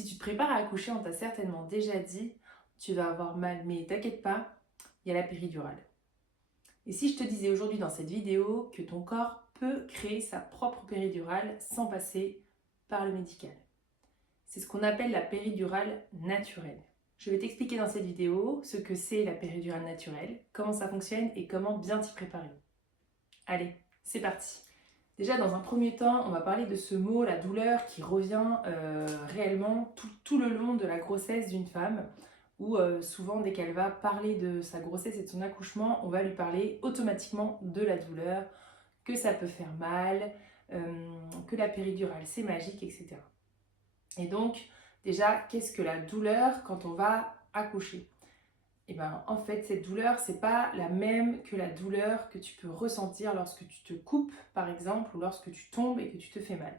Si tu te prépares à accoucher, on t'a certainement déjà dit, tu vas avoir mal, mais t'inquiète pas, il y a la péridurale. Et si je te disais aujourd'hui dans cette vidéo que ton corps peut créer sa propre péridurale sans passer par le médical. C'est ce qu'on appelle la péridurale naturelle. Je vais t'expliquer dans cette vidéo ce que c'est la péridurale naturelle, comment ça fonctionne et comment bien t'y préparer. Allez, c'est parti. Déjà, dans un premier temps, on va parler de ce mot, la douleur, qui revient réellement tout le long de la grossesse d'une femme, où souvent, dès qu'elle va parler de sa grossesse et de son accouchement, on va lui parler automatiquement de la douleur, que ça peut faire mal, que la péridurale, c'est magique, etc. Et donc, déjà, qu'est-ce que la douleur quand on va accoucher? Et ben, en fait, cette douleur, c'est pas la même que la douleur que tu peux ressentir lorsque tu te coupes, par exemple, ou lorsque tu tombes et que tu te fais mal.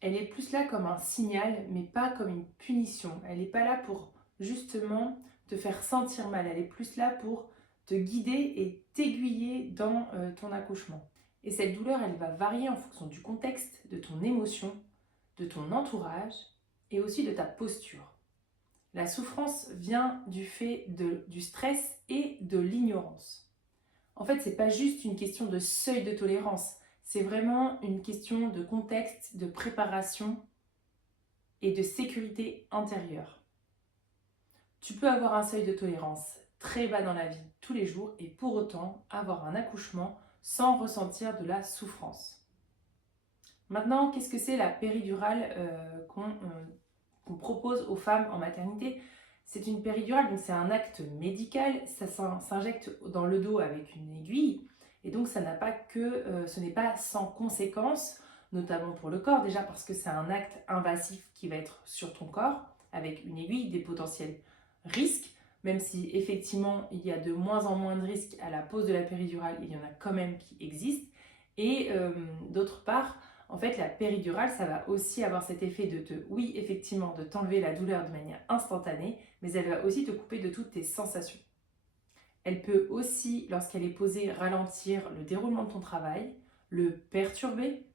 Elle est plus là comme un signal, mais pas comme une punition. Elle n'est pas là pour justement te faire sentir mal. Elle est plus là pour te guider et t'aiguiller dans ton accouchement. Et cette douleur, elle va varier en fonction du contexte, de ton émotion, de ton entourage et aussi de ta posture. La souffrance vient du fait du stress et de l'ignorance. En fait, ce n'est pas juste une question de seuil de tolérance, c'est vraiment une question de contexte, de préparation et de sécurité intérieure. Tu peux avoir un seuil de tolérance très bas dans la vie tous les jours et pour autant avoir un accouchement sans ressentir de la souffrance. Maintenant, qu'est-ce que c'est la péridurale qu'on propose aux femmes en maternité? C'est une péridurale, donc c'est un acte médical, ça s'injecte dans le dos avec une aiguille, et donc ce n'est pas sans conséquences, notamment pour le corps, déjà parce que c'est un acte invasif qui va être sur ton corps, avec une aiguille, des potentiels risques, même si effectivement il y a de moins en moins de risques à la pose de la péridurale, il y en a quand même qui existent, et d'autre part, en fait, la péridurale, ça va aussi avoir cet effet oui, effectivement, de t'enlever la douleur de manière instantanée, mais elle va aussi te couper de toutes tes sensations. Elle peut aussi, lorsqu'elle est posée, ralentir le déroulement de ton travail, le perturber,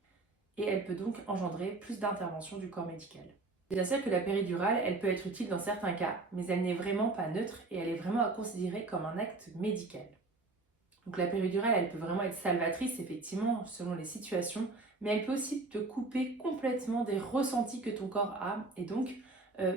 et elle peut donc engendrer plus d'intervention du corps médical. C'est bien sûr que la péridurale, elle peut être utile dans certains cas, mais elle n'est vraiment pas neutre et elle est vraiment à considérer comme un acte médical. Donc la péridurale, elle peut vraiment être salvatrice, effectivement, selon les situations, mais elle peut aussi te couper complètement des ressentis que ton corps a. Et donc,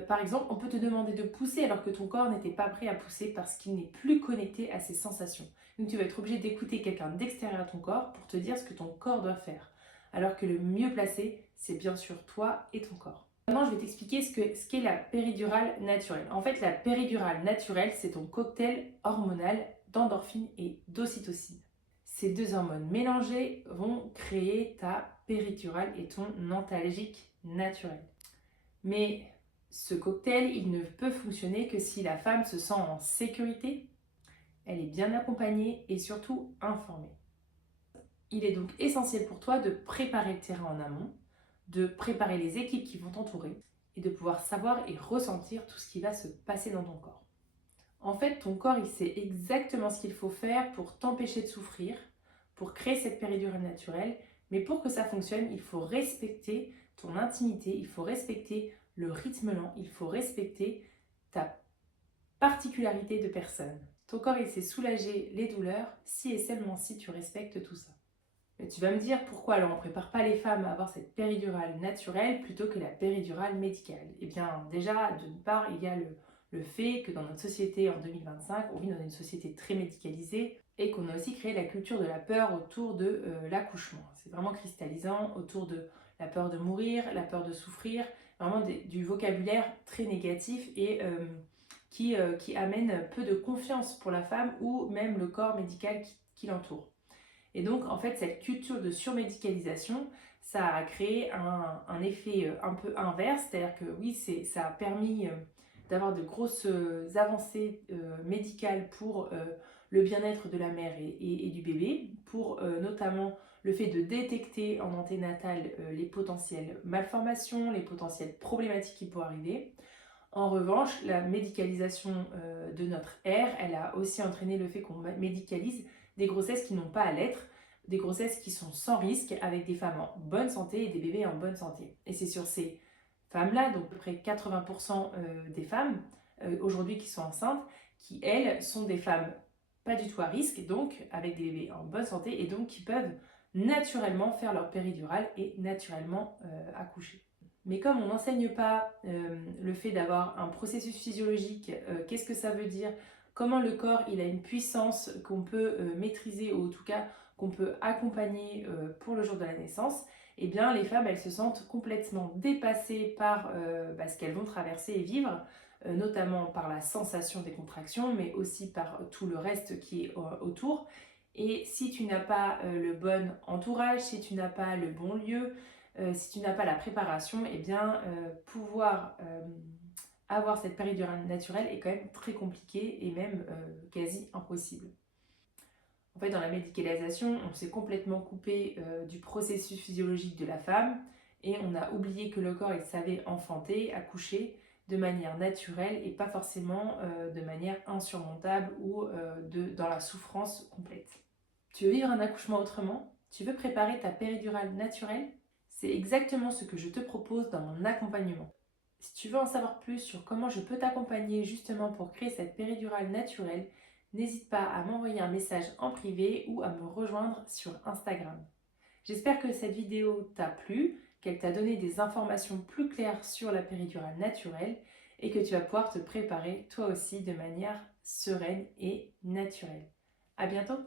par exemple, on peut te demander de pousser alors que ton corps n'était pas prêt à pousser parce qu'il n'est plus connecté à ses sensations. Donc tu vas être obligé d'écouter quelqu'un d'extérieur à ton corps pour te dire ce que ton corps doit faire. Alors que le mieux placé, c'est bien sûr toi et ton corps. Maintenant, je vais t'expliquer ce qu'est la péridurale naturelle. En fait, la péridurale naturelle, c'est ton cocktail hormonal d'endorphine et d'ocytocine. Ces deux hormones mélangées vont créer ta péridurale et ton antalgique naturel. Mais ce cocktail, il ne peut fonctionner que si la femme se sent en sécurité, elle est bien accompagnée et surtout informée. Il est donc essentiel pour toi de préparer le terrain en amont, de préparer les équipes qui vont t'entourer et de pouvoir savoir et ressentir tout ce qui va se passer dans ton corps. En fait, ton corps, il sait exactement ce qu'il faut faire pour t'empêcher de souffrir, pour créer cette péridurale naturelle, mais pour que ça fonctionne, il faut respecter ton intimité, il faut respecter le rythme lent, il faut respecter ta particularité de personne. Ton corps, il sait soulager les douleurs si et seulement si tu respectes tout ça. Mais tu vas me dire pourquoi alors on ne prépare pas les femmes à avoir cette péridurale naturelle plutôt que la péridurale médicale? Eh bien déjà, d'une part, il y a le fait que dans notre société en 2025, on vit dans une société très médicalisée et qu'on a aussi créé la culture de la peur autour de l'accouchement. C'est vraiment cristallisant autour de la peur de mourir, la peur de souffrir, vraiment du vocabulaire très négatif et qui amène peu de confiance pour la femme ou même le corps médical qui l'entoure. Et donc, en fait, cette culture de surmédicalisation, ça a créé un effet un peu inverse, c'est-à-dire que oui, ça a permis d'avoir de grosses avancées médicales pour le bien-être de la mère et du bébé, pour notamment le fait de détecter en anténatal les potentielles malformations, les potentielles problématiques qui pourraient arriver. En revanche, la médicalisation de notre ère, elle a aussi entraîné le fait qu'on médicalise des grossesses qui n'ont pas à l'être, des grossesses qui sont sans risque, avec des femmes en bonne santé et des bébés en bonne santé. Et c'est sur ces femmes-là, donc à peu près 80% des femmes aujourd'hui qui sont enceintes, qui elles sont des femmes pas du tout à risque, donc avec des bébés en bonne santé et donc qui peuvent naturellement faire leur péridurale et naturellement accoucher. Mais comme on n'enseigne pas le fait d'avoir un processus physiologique, qu'est-ce que ça veut dire, comment le corps il a une puissance qu'on peut maîtriser ou en tout cas qu'on peut accompagner pour le jour de la naissance, eh bien les femmes elles se sentent complètement dépassées par ce qu'elles vont traverser et vivre, notamment par la sensation des contractions, mais aussi par tout le reste qui est autour. Et si tu n'as pas le bon entourage, si tu n'as pas le bon lieu, si tu n'as pas la préparation, eh bien pouvoir avoir cette péridurale naturelle est quand même très compliqué et même quasi impossible. En fait, dans la médicalisation, on s'est complètement coupé du processus physiologique de la femme et on a oublié que le corps il savait enfanter, accoucher de manière naturelle et pas forcément de manière insurmontable ou dans la souffrance complète. Tu veux vivre un accouchement autrement? Tu veux préparer ta péridurale naturelle? C'est exactement ce que je te propose dans mon accompagnement. Si tu veux en savoir plus sur comment je peux t'accompagner justement pour créer cette péridurale naturelle, n'hésite pas à m'envoyer un message en privé ou à me rejoindre sur Instagram. J'espère que cette vidéo t'a plu, qu'elle t'a donné des informations plus claires sur la péridurale naturelle et que tu vas pouvoir te préparer toi aussi de manière sereine et naturelle. À bientôt!